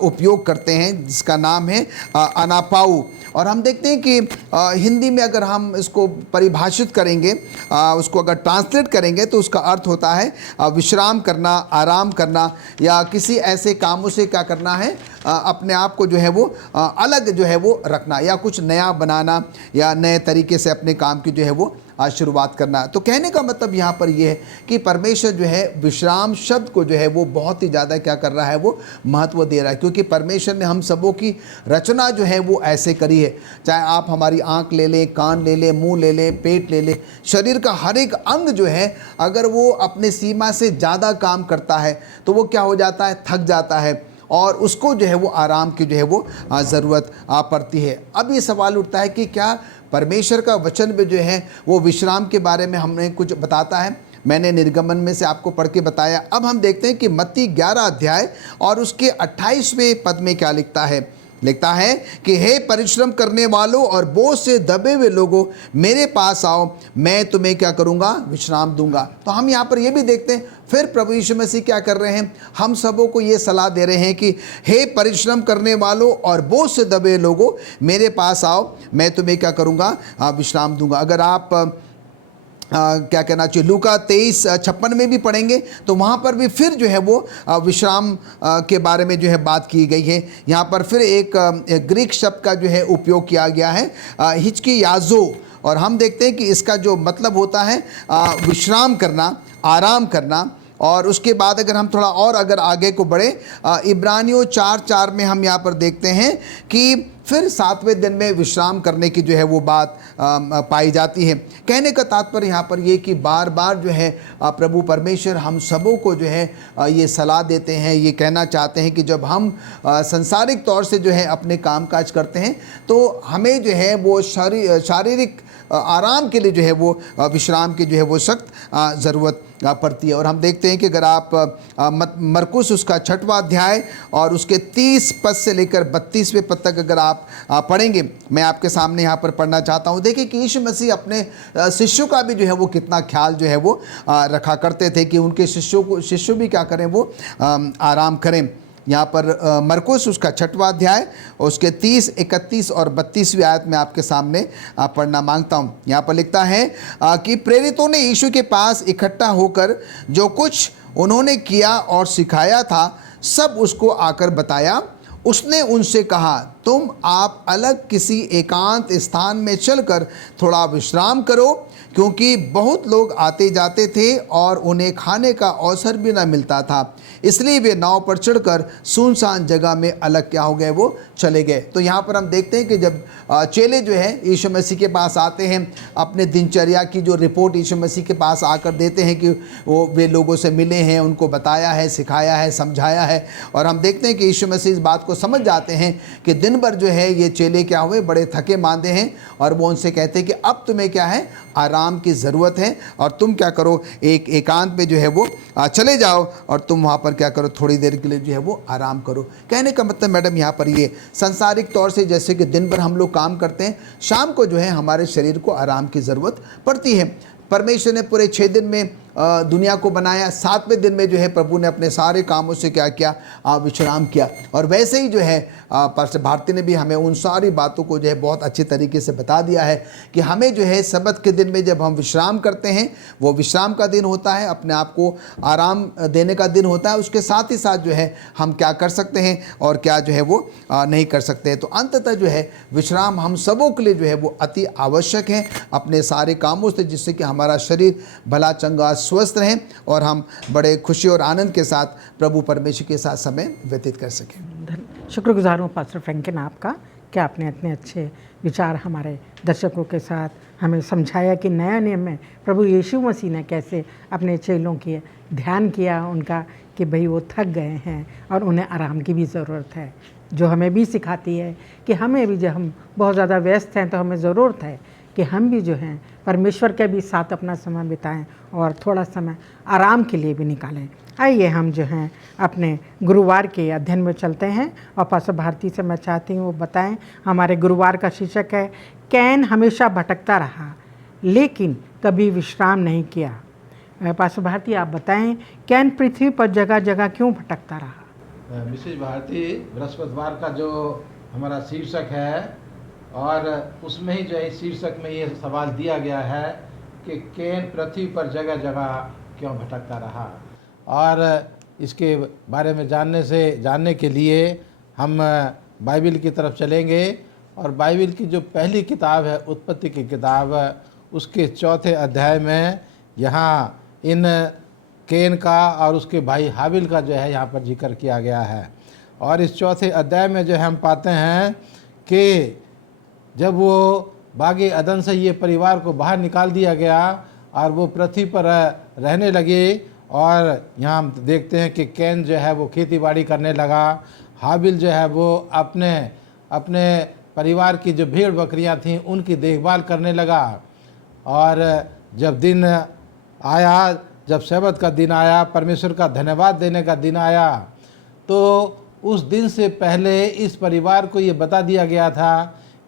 उपयोग करते हैं, जिसका नाम है अनापाऊ। और हम देखते हैं कि हिंदी में अगर हम इसको परिभाषित करेंगे, उसको अगर ट्रांसलेट करेंगे तो उसका अर्थ होता है विश्राम करना, आराम करना, या किसी ऐसे कामों से क्या करना है, अपने आप को जो है वो अलग जो है वो रखना, या कुछ नया बनाना, या नए तरीके से अपने काम की जो है वो शुरुआत करना। तो कहने का मतलब यहाँ पर ये है कि परमेश्वर जो है विश्राम शब्द को जो है वो बहुत ही ज़्यादा क्या कर रहा है, वो महत्व दे रहा है, क्योंकि परमेश्वर ने हम सबों की रचना जो है वो ऐसे करी है। चाहे आप हमारी आँख ले लें, कान ले लें, मुँह ले लें, पेट ले लें, शरीर का हर एक अंग जो है अगर वो अपने सीमा से ज़्यादा काम करता है तो वो क्या हो जाता है, थक जाता है, और उसको जो है वो आराम की जो है वो ज़रूरत पड़ती है। अब ये सवाल उठता है कि क्या परमेश्वर का वचन में जो है वो विश्राम के बारे में हमें कुछ बताता है? मैंने निर्गमन में से आपको पढ़ के बताया। अब हम देखते हैं कि मत्ती 11 अध्याय और उसके 28वें पद में क्या लिखता है। लिखता है कि हे परिश्रम करने वालों और बोझ से दबे हुए लोगों, मेरे पास आओ, मैं तुम्हें क्या करूंगा, विश्राम दूंगा। तो हम यहाँ पर ये भी देखते हैं फिर प्रभु यीशु मसीह क्या कर रहे हैं, हम सबों को ये सलाह दे रहे हैं कि हे परिश्रम करने वालों और बोझ से दबे हुए लोगों, मेरे पास आओ, मैं तुम्हें क्या करूंगा, विश्राम दूंगा। अगर आप क्या कहना चाहिए, लूका 23:56 में भी पढ़ेंगे तो वहाँ पर भी फिर जो है वो विश्राम के बारे में जो है बात की गई है। यहाँ पर फिर एक ग्रीक शब्द का जो है उपयोग किया गया है, हिचकियाज़ो, और हम देखते हैं कि इसका जो मतलब होता है विश्राम करना, आराम करना। और उसके बाद अगर हम थोड़ा और अगर आगे को बढ़े, इब्रानियों 4:4 में हम यहाँ पर देखते हैं कि फिर 7वें दिन में विश्राम करने की जो है वो बात पाई जाती है। कहने का तात्पर्य यहाँ पर ये कि बार बार जो है प्रभु परमेश्वर हम सबों को जो है ये सलाह देते हैं, ये कहना चाहते हैं कि जब हम संसारिक तौर से जो है अपने कामकाज करते हैं तो हमें जो है वो शारीरिक आराम के लिए जो है वो विश्राम की जो है वो सख्त ज़रूरत पड़ती है। और हम देखते हैं कि अगर आप मरकुस उसका 6वां अध्याय और उसके 30 पद से लेकर 32वें पद तक अगर आप पढ़ेंगे, मैं आपके सामने यहाँ पर पढ़ना चाहता हूँ। देखिए कि यीशु मसीह अपने शिष्यों का भी जो है वो कितना ख्याल जो है वो रखा करते थे कि उनके शिष्य भी क्या करें, वो आराम करें। यहाँ पर मरकुस उसका 6वां अध्याय उसके 30, 31 और 32वीं आयत में आपके सामने पढ़ना मांगता हूँ। यहाँ पर लिखता है कि प्रेरितों ने यीशु के पास इकट्ठा होकर जो कुछ उन्होंने किया और सिखाया था सब उसको आकर बताया। उसने उनसे कहा, तुम आप अलग किसी एकांत स्थान में चलकर थोड़ा विश्राम करो, क्योंकि बहुत लोग आते जाते थे और उन्हें खाने का अवसर भी न मिलता था। इसलिए वे नाव पर चढ़कर सुनसान जगह में अलग क्या हो गए, वो चले गए। तो यहाँ पर हम देखते हैं कि जब चेले जो है यीशु मसीह के पास आते हैं, अपने दिनचर्या की जो रिपोर्ट यीशु मसीह के पास आकर देते हैं कि वे लोगों से मिले हैं, उनको बताया है, सिखाया है, समझाया है। और हम देखते हैं कि यीशु मसीह इस बात को समझ जाते हैं कि दिन भर जो है ये चेले क्या हुए, बड़े थके मांदे हैं। और वो उनसे कहते हैं कि अब तुम्हें क्या है, आराम की ज़रूरत है, और तुम क्या करो, एक एकांत में जो है वो चले जाओ और तुम वहाँ पर क्या करो, थोड़ी देर के लिए जो है वो आराम करो। कहने का मतलब मैडम यहाँ पर ये संसारिक तौर से जैसे कि दिन भर हम लोग काम करते हैं, शाम को जो है हमारे शरीर को आराम की ज़रूरत पड़ती है। परमेश्वर ने पूरे 6 दिन में दुनिया को बनाया, 7वें दिन में जो है प्रभु ने अपने सारे कामों से क्या किया, विश्राम किया। और वैसे ही जो है पास्टर भारती ने भी हमें उन सारी बातों को जो है बहुत अच्छे तरीके से बता दिया है कि हमें जो है सबत के दिन में जब हम विश्राम करते हैं, वो विश्राम का दिन होता है, अपने आप को आराम देने का दिन होता है। उसके साथ ही साथ जो है हम क्या कर सकते हैं और क्या जो है वो नहीं कर सकते हैं। तो अंततः जो है विश्राम हम सबों के लिए जो है वो अति आवश्यक है अपने सारे कामों से, जिससे कि हमारा शरीर भला चंगा स्वस्थ रहें और हम बड़े खुशी और आनंद के साथ प्रभु परमेश्वर के साथ समय व्यतीत कर सकें। शुक्रगुजार हूँ पास्टर फ्रैंकन आपका, कि आपने इतने अच्छे विचार हमारे दर्शकों के साथ हमें समझाया कि नया नियम में प्रभु यीशु मसीह ने कैसे अपने चेलों की ध्यान किया उनका, कि भाई वो थक गए हैं और उन्हें आराम की भी ज़रूरत है, जो हमें भी सिखाती है कि हमें भी, जब हम बहुत ज़्यादा व्यस्त हैं तो हमें ज़रूरत है कि हम भी जो हैं परमेश्वर के भी साथ अपना समय बिताएं और थोड़ा समय आराम के लिए भी निकालें। आइए हम जो हैं अपने गुरुवार के अध्ययन में चलते हैं, और पास्टर भारती से मैं चाहती हूँ वो बताएं। हमारे गुरुवार का शीर्षक है, कैन हमेशा भटकता रहा लेकिन कभी विश्राम नहीं किया। पास्टर भारती आप बताएं, कैन पृथ्वी पर जगह जगह क्यों भटकता रहा? मिसेज भारती, बृहस्पतिवार का जो हमारा शीर्षक है, और उसमें ही जो है शीर्षक में ये सवाल दिया गया है कि कैन पृथ्वी पर जगह जगह क्यों भटकता रहा। और इसके बारे में जानने के लिए हम बाइबिल की तरफ चलेंगे, और बाइबिल की जो पहली किताब है, उत्पत्ति की किताब, उसके 4थे अध्याय में यहाँ इन कैन का और उसके भाई हाबिल का जो है यहाँ पर जिक्र किया गया है। और इस 4थे अध्याय में जो है हम पाते हैं कि जब वो बागे अदन से ये परिवार को बाहर निकाल दिया गया और वो पृथ्वी पर रहने लगे, और यहाँ हम देखते हैं कि कैन जो है वो खेती बाड़ी करने लगा, हाबिल जो है वो अपने परिवार की जो भेड़ बकरियाँ थीं उनकी देखभाल करने लगा। और जब दिन आया, जब सब्त का दिन आया, परमेश्वर का धन्यवाद देने का दिन आया, तो उस दिन से पहले इस परिवार को ये बता दिया गया था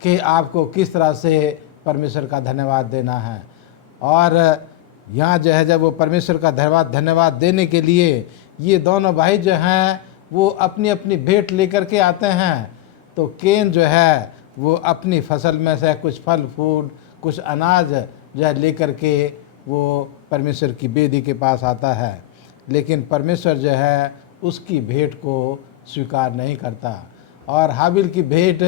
कि आपको किस तरह से परमेश्वर का धन्यवाद देना है। और यहाँ जो है जब वो परमेश्वर का धन्यवाद देने के लिए ये दोनों भाई जो हैं वो अपनी अपनी भेंट लेकर के आते हैं, तो केन जो है वो अपनी फसल में से कुछ फल फूल कुछ अनाज जो है लेकर के वो परमेश्वर की वेदी के पास आता है, लेकिन परमेश्वर जो है उसकी भेंट को स्वीकार नहीं करता। और हाबिल की भेंट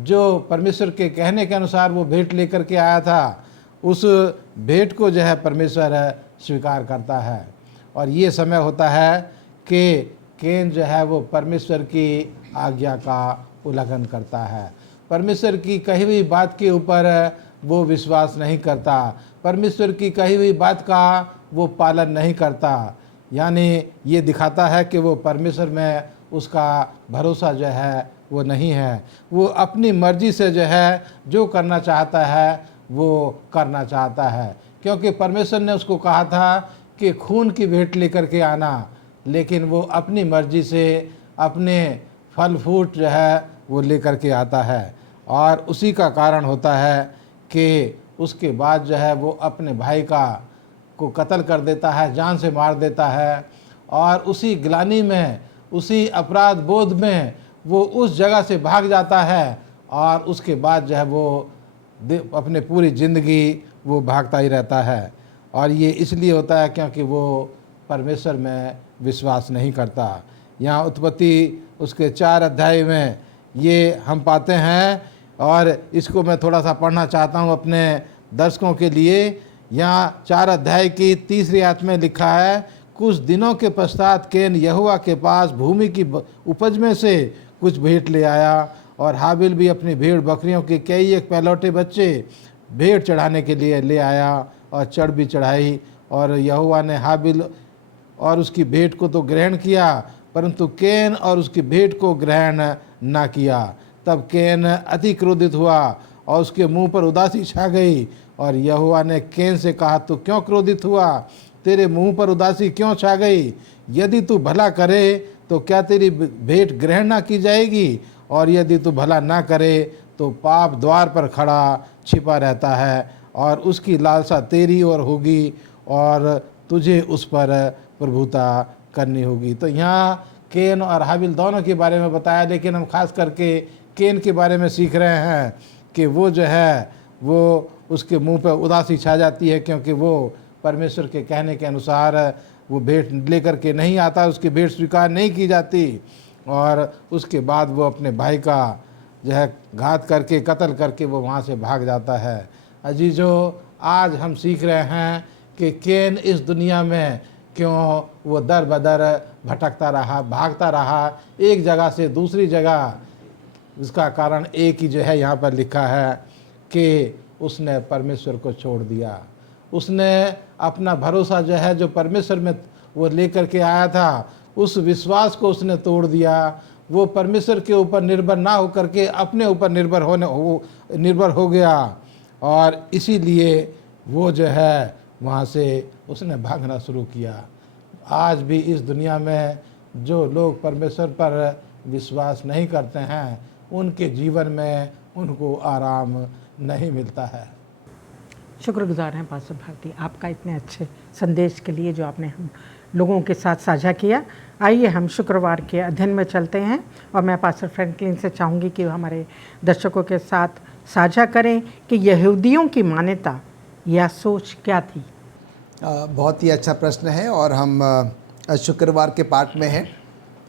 जो परमेश्वर के कहने के अनुसार वो भेंट लेकर के आया था, उस भेंट को जो है परमेश्वर स्वीकार करता है। और ये समय होता है कि केन जो है वो परमेश्वर की आज्ञा का उल्लंघन करता है, परमेश्वर की कही हुई बात के ऊपर वो विश्वास नहीं करता, परमेश्वर की कही हुई बात का वो पालन नहीं करता। यानी ये दिखाता है कि वो परमेश्वर में उसका भरोसा जो है वो नहीं है। वो अपनी मर्जी से जो है जो करना चाहता है वो करना चाहता है, क्योंकि परमेश्वर ने उसको कहा था कि खून की भेंट लेकर के आना, लेकिन वो अपनी मर्जी से अपने फल फूट जो है वो लेकर के आता है। और उसी का कारण होता है कि उसके बाद जो है वो अपने भाई को कत्ल कर देता है, जान से मार देता है। और उसी ग्लानि में, उसी अपराध बोध में वो उस जगह से भाग जाता है। और उसके बाद जो है वो अपने पूरी ज़िंदगी वो भागता ही रहता है। और ये इसलिए होता है क्योंकि वो परमेश्वर में विश्वास नहीं करता। यहाँ उत्पत्ति उसके 4 अध्याय में ये हम पाते हैं, और इसको मैं थोड़ा सा पढ़ना चाहता हूँ अपने दर्शकों के लिए। यहाँ 4 अध्याय की 3री आयत में लिखा है, कुछ दिनों के पश्चात केन यहोवा के पास भूमि की उपज में से कुछ भेंट ले आया, और हाबिल भी अपनी भेड़ बकरियों के कई एक पहलौठे बच्चे भेंट चढ़ाने के लिए ले आया और चढ़ भी चढ़ाई। और यहोवा ने हाबिल और उसकी भेंट को तो ग्रहण किया, परंतु केन और उसकी भेंट को ग्रहण ना किया। तब केन अति क्रोधित हुआ और उसके मुंह पर उदासी छा गई। और यहोवा ने केन से कहा, तू क्यों क्रोधित हुआ? तेरे मुंह पर उदासी क्यों छा गई? यदि तू भला करे तो क्या तेरी भेंट ग्रहण ना की जाएगी? और यदि तू भला ना करे तो पाप द्वार पर खड़ा छिपा रहता है, और उसकी लालसा तेरी ओर होगी और तुझे उस पर प्रभुता करनी होगी। तो यहाँ केन और हाबिल दोनों के बारे में बताया, लेकिन हम खास करके केन के बारे में सीख रहे हैं कि वो जो है वो उसके मुंह पर उदासी छा जाती है, क्योंकि वो परमेश्वर के कहने के अनुसार वो भेंट लेकर के नहीं आता, उसकी भेंट स्वीकार नहीं की जाती। और उसके बाद वो अपने भाई का जो है घात करके कत्ल करके वो वहाँ से भाग जाता है। अजीजों, आज हम सीख रहे हैं कि केन इस दुनिया में क्यों वो दर बदर भटकता रहा, भागता रहा एक जगह से दूसरी जगह। इसका कारण एक ही जो है यहाँ पर लिखा है कि उसने परमेश्वर को छोड़ दिया। उसने अपना भरोसा जो है जो परमेश्वर में वो लेकर के आया था, उस विश्वास को उसने तोड़ दिया। वो परमेश्वर के ऊपर निर्भर ना होकर के अपने ऊपर निर्भर हो गया, और इसीलिए वो जो है वहाँ से उसने भागना शुरू किया। आज भी इस दुनिया में जो लोग परमेश्वर पर विश्वास नहीं करते हैं, उनके जीवन में उनको आराम नहीं मिलता है। शुक्रगुजार हैं पास्टर भारती आपका इतने अच्छे संदेश के लिए जो आपने हम लोगों के साथ साझा किया। आइए हम शुक्रवार के अध्ययन में चलते हैं, और मैं पास्टर फ्रैंकलिन से चाहूँगी कि हमारे दर्शकों के साथ साझा करें कि यहूदियों की मान्यता या सोच क्या थी। बहुत ही अच्छा प्रश्न है, और हम शुक्रवार के पाठ में हैं,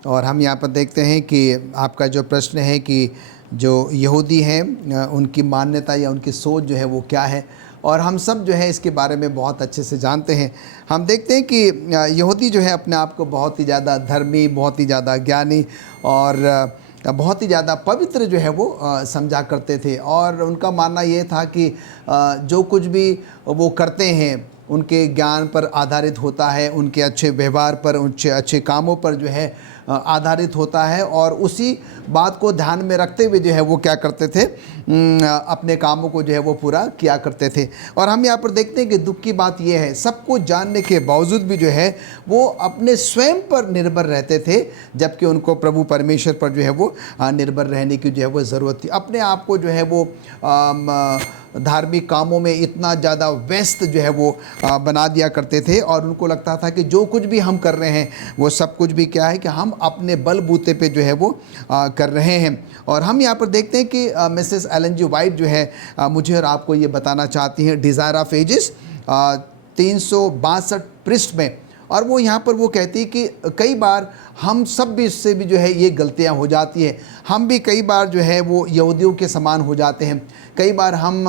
और हम यहाँ पर देखते हैं कि आपका जो प्रश्न है कि जो यहूदी हैं उनकी मान्यता या उनकी सोच जो है वो क्या है, और हम सब जो है इसके बारे में बहुत अच्छे से जानते हैं। हम देखते हैं कि यहूदी जो है अपने आप को बहुत ही ज़्यादा धर्मी, बहुत ही ज़्यादा ज्ञानी और बहुत ही ज़्यादा पवित्र जो है वो समझा करते थे, और उनका मानना ये था कि जो कुछ भी वो करते हैं उनके ज्ञान पर आधारित होता है, उनके अच्छे व्यवहार पर, उनके अच्छे कामों पर जो है आधारित होता है, और उसी बात को ध्यान में रखते हुए जो है वो क्या करते थे, अपने कामों को जो है वो पूरा किया करते थे। और हम यहाँ पर देखते हैं कि दुख की बात ये है, सब कुछ जानने के बावजूद भी जो है वो अपने स्वयं पर निर्भर रहते थे, जबकि उनको प्रभु परमेश्वर पर जो है वो निर्भर रहने की जो है वो ज़रूरत थी। अपने आप को जो है वो धार्मिक कामों में इतना ज़्यादा व्यस्त जो है वो बना दिया करते थे, और उनको लगता था कि जो कुछ भी हम कर रहे हैं वो सब कुछ भी क्या है कि हम अपने बलबूते पे जो है वो कर रहे हैं। और हम यहाँ पर देखते हैं कि मिसेस एलन जी वाइट जो है मुझे और आपको ये बताना चाहती हैं डिज़ायर ऑफ एजेस 362 पृष्ठ में, और वो यहाँ पर वो कहती है कि कई बार हम सब भी इससे भी जो है ये गलतियाँ हो जाती हैं। हम भी कई बार जो है वो यहूदियों के समान हो जाते हैं। कई बार हम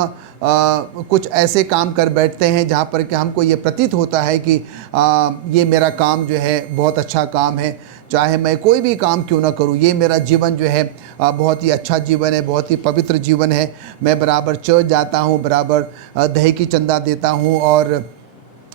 कुछ ऐसे काम कर बैठते हैं जहाँ पर कि हमको ये प्रतीत होता है कि ये मेरा काम जो है बहुत अच्छा काम है, चाहे मैं कोई भी काम क्यों ना करूँ, ये मेरा जीवन जो है बहुत ही अच्छा जीवन है, बहुत ही पवित्र जीवन है। मैं बराबर चर्च जाता हूँ, बराबर दही की चंदा देता हूँ, और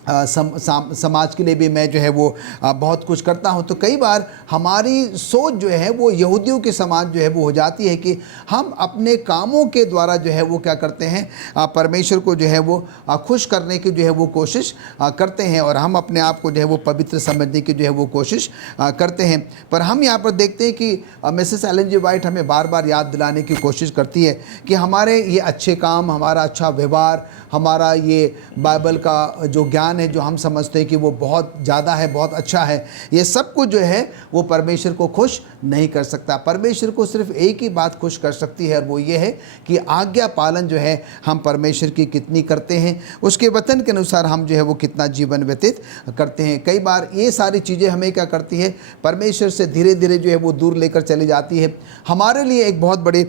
समाज के लिए भी मैं जो है वो बहुत कुछ करता हूं। तो कई बार हमारी सोच जो है वो यहूदियों के समान जो है वो हो जाती है कि हम अपने कामों के द्वारा जो है वो क्या करते हैं, परमेश्वर को जो है वो खुश करने की जो है वो कोशिश करते हैं, और हम अपने आप को जो है वो पवित्र समझने की जो है वो कोशिश करते हैं। पर हम यहाँ पर देखते हैं कि मिसेस एलन जी वाइट हमें बार बार याद दिलाने की कोशिश करती है कि हमारे ये अच्छे काम, हमारा अच्छा व्यवहार, हमारा ये बाइबल का जो ज्ञान है, जो हम समझते हैं कि वो बहुत ज़्यादा है, बहुत अच्छा है, ये सब कुछ जो है वो परमेश्वर को खुश नहीं कर सकता। परमेश्वर को सिर्फ एक ही बात खुश कर सकती है, और वो ये है कि आज्ञा पालन जो है हम परमेश्वर की कितनी करते हैं, उसके वचन के अनुसार हम जो है वो कितना जीवन व्यतीत करते हैं। कई बार ये सारी चीज़ें हमें क्या करती है, परमेश्वर से धीरे धीरे जो है वो दूर लेकर चली जाती है, हमारे लिए एक बहुत बड़े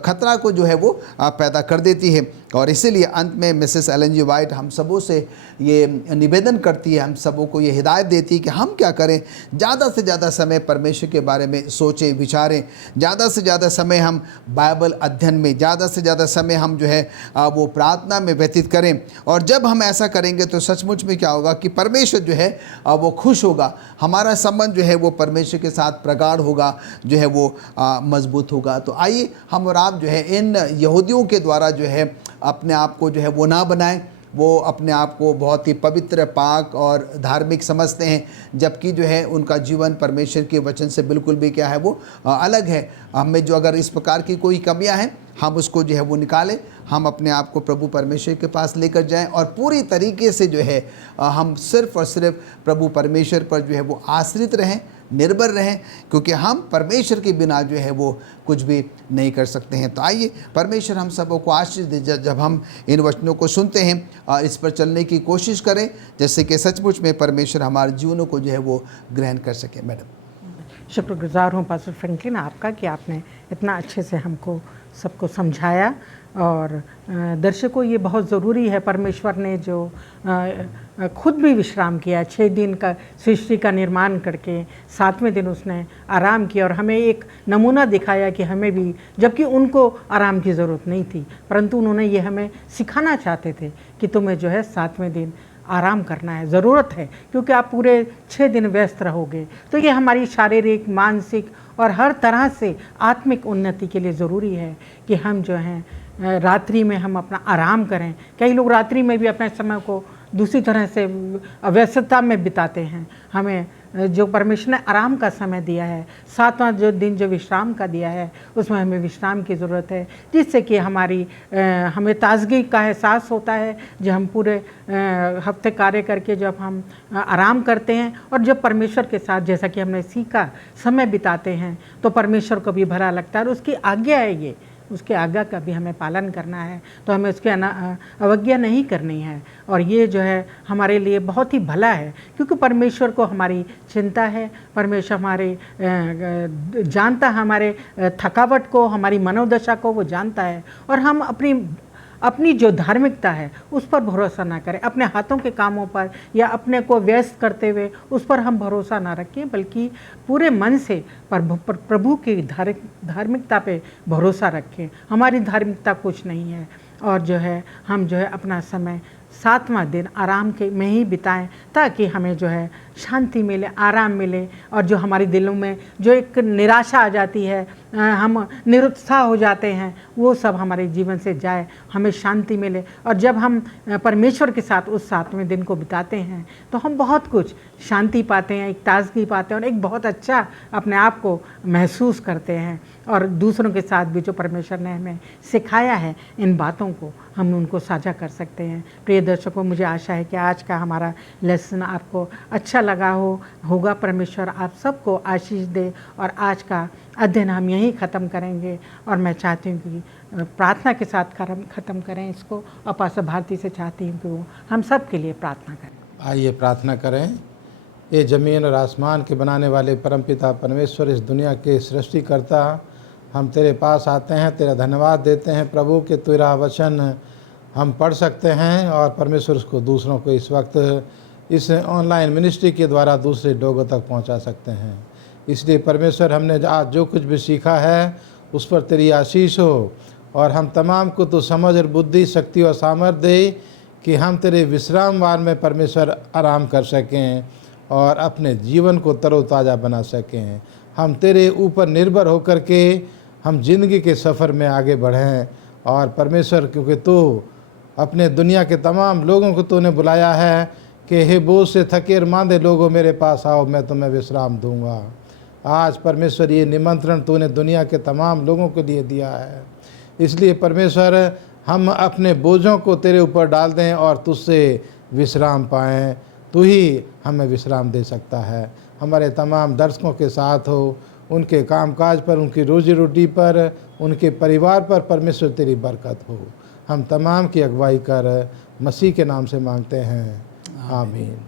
खतरा को जो है वो पैदा कर देती है। और इसीलिए अंत में मिसेस एलन जी वाइट हम सबों से ये निवेदन करती है, हम सबों को ये हिदायत देती है कि हम क्या करें, ज़्यादा से ज़्यादा समय परमेश्वर के बारे में सोचें, विचारें, ज़्यादा से ज़्यादा समय हम बाइबल अध्ययन में, ज़्यादा से ज़्यादा समय हम जो है वो प्रार्थना में व्यतीत करें। और जब हम ऐसा करेंगे तो सचमुच में क्या होगा कि परमेश्वर जो है वो खुश होगा, हमारा संबंध जो है वो परमेश्वर के साथ प्रगाढ़ होगा, जो है वो मजबूत होगा। तो आइए हम और आप जो है इन यहूदियों के द्वारा जो है अपने आप को जो है वो ना बनाएं। वो अपने आप को बहुत ही पवित्र, पाक और धार्मिक समझते हैं, जबकि जो है उनका जीवन परमेश्वर के वचन से बिल्कुल भी क्या है वो अलग है। हमें जो अगर इस प्रकार की कोई कमियां हैं, हम उसको जो है वो निकालें, हम अपने आप को प्रभु परमेश्वर के पास लेकर जाएं, और पूरी तरीके से जो है हम सिर्फ़ और सिर्फ प्रभु परमेश्वर पर जो है वो आश्रित रहें, निर्भर रहें, क्योंकि हम परमेश्वर के बिना जो है वो कुछ भी नहीं कर सकते हैं। तो आइए परमेश्वर हम सबों को आशीष दे, जब हम इन वचनों को सुनते हैं इस पर चलने की कोशिश करें, जैसे कि सचमुच में परमेश्वर हमारे जीवनों को जो है वो ग्रहण कर सके। मैडम, शुक्रगुजार हूँ पास्टर फ्रैंकलिन आपका कि आपने इतना अच्छे से हमको सबको समझाया। और दर्शकों, ये बहुत ज़रूरी है, परमेश्वर ने जो खुद भी विश्राम किया, 6 दिन का सृष्टि का निर्माण करके 7वें दिन उसने आराम किया, और हमें एक नमूना दिखाया कि हमें भी, जबकि उनको आराम की ज़रूरत नहीं थी, परंतु उन्होंने ये हमें सिखाना चाहते थे कि तुम्हें जो है 7वें दिन आराम करना है, ज़रूरत है, क्योंकि आप पूरे 6 दिन व्यस्त रहोगे। तो ये हमारी शारीरिक, मानसिक और हर तरह से आत्मिक उन्नति के लिए ज़रूरी है कि हम जो हैं रात्रि में हम अपना आराम करें। कई लोग रात्रि में भी अपने समय को दूसरी तरह से व्यस्तता में बिताते हैं। हमें जो परमेश्वर ने आराम का समय दिया है, 7वां जो दिन जो विश्राम का दिया है, उसमें हमें विश्राम की ज़रूरत है, जिससे कि हमें ताजगी का एहसास होता है। जब हम पूरे हफ्ते कार्य करके जब हम आराम करते हैं और जब परमेश्वर के साथ, जैसा कि हमने सीखा, समय बिताते हैं, तो परमेश्वर को भी भला लगता है, और उसकी आज्ञा है ये, उसके आज्ञा का भी हमें पालन करना है, तो हमें उसकी अवज्ञा नहीं करनी है। और ये जो है हमारे लिए बहुत ही भला है, क्योंकि परमेश्वर को हमारी चिंता है, परमेश्वर हमारे जानता है, हमारे थकावट को, हमारी मनोदशा को वो जानता है। और हम अपनी जो धार्मिकता है उस पर भरोसा ना करें, अपने हाथों के कामों पर या अपने को व्यस्त करते हुए उस पर हम भरोसा ना रखें, बल्कि पूरे मन से प्रभु की धार्मिकता पे भरोसा रखें। हमारी धार्मिकता कुछ नहीं है, और जो है हम जो है अपना समय 7वां दिन आराम के में ही बिताएं, ताकि हमें जो है शांति मिले, आराम मिले, और जो हमारे दिलों में जो एक निराशा आ जाती है, हम निरुत्साह हो जाते हैं, वो सब हमारे जीवन से जाए, हमें शांति मिले। और जब हम परमेश्वर के साथ उस 7वें दिन को बिताते हैं तो हम बहुत कुछ शांति पाते हैं, एक ताजगी पाते हैं, और एक बहुत अच्छा अपने आप को महसूस करते हैं। और दूसरों के साथ भी जो परमेश्वर ने हमें सिखाया है, इन बातों को हम उनको साझा कर सकते हैं। प्रिय दर्शकों, मुझे आशा है कि आज का हमारा लेसन आपको अच्छा लगा होगा। परमेश्वर आप सबको आशीष दे। और आज का अध्ययन हम यहीं ख़त्म करेंगे, और मैं चाहती हूँ कि प्रार्थना के साथ ख़त्म करें इसको, और पास्टर भारती से चाहती हूँ कि वो हम सब के लिए प्रार्थना करें। आइए प्रार्थना करें। ये ज़मीन और आसमान के बनाने वाले परमपिता परमेश्वर, इस दुनिया के सृष्टिकर्ता, हम तेरे पास आते हैं, तेरा धन्यवाद देते हैं प्रभु कि तेरा वचन हम पढ़ सकते हैं, और परमेश्वर उसको दूसरों को इस वक्त इस ऑनलाइन मिनिस्ट्री के द्वारा दूसरे लोगों तक पहुंचा सकते हैं। इसलिए परमेश्वर, हमने आज जो कुछ भी सीखा है उस पर तेरी आशीष हो, और हम तमाम को तो समझ और बुद्धि, शक्ति और सामर्थ्य दे कि हम तेरे विश्रामवार में परमेश्वर आराम कर सकें और अपने जीवन को तरोताज़ा बना सकें। हम तेरे ऊपर निर्भर होकर के हम जिंदगी के सफ़र में आगे बढ़ें। और परमेश्वर, क्योंकि तू अपने दुनिया के तमाम लोगों को तूने बुलाया है कि हे बोझ से थके और मांदे लोगों, मेरे पास आओ, मैं तुम्हें विश्राम दूंगा। आज परमेश्वर, ये निमंत्रण तूने दुनिया के तमाम लोगों के लिए दिया है। इसलिए परमेश्वर, हम अपने बोझों को तेरे ऊपर डाल दें और तुझसे विश्राम पाएँ। तू ही हमें विश्राम दे सकता है। हमारे तमाम दर्शकों के साथ हो, उनके कामकाज पर, उनकी रोजी रोटी पर, उनके परिवार पर परमेश्वर तेरी बरकत हो। हम तमाम की अगुवाई कर मसीह के नाम से मांगते हैं, आमीन।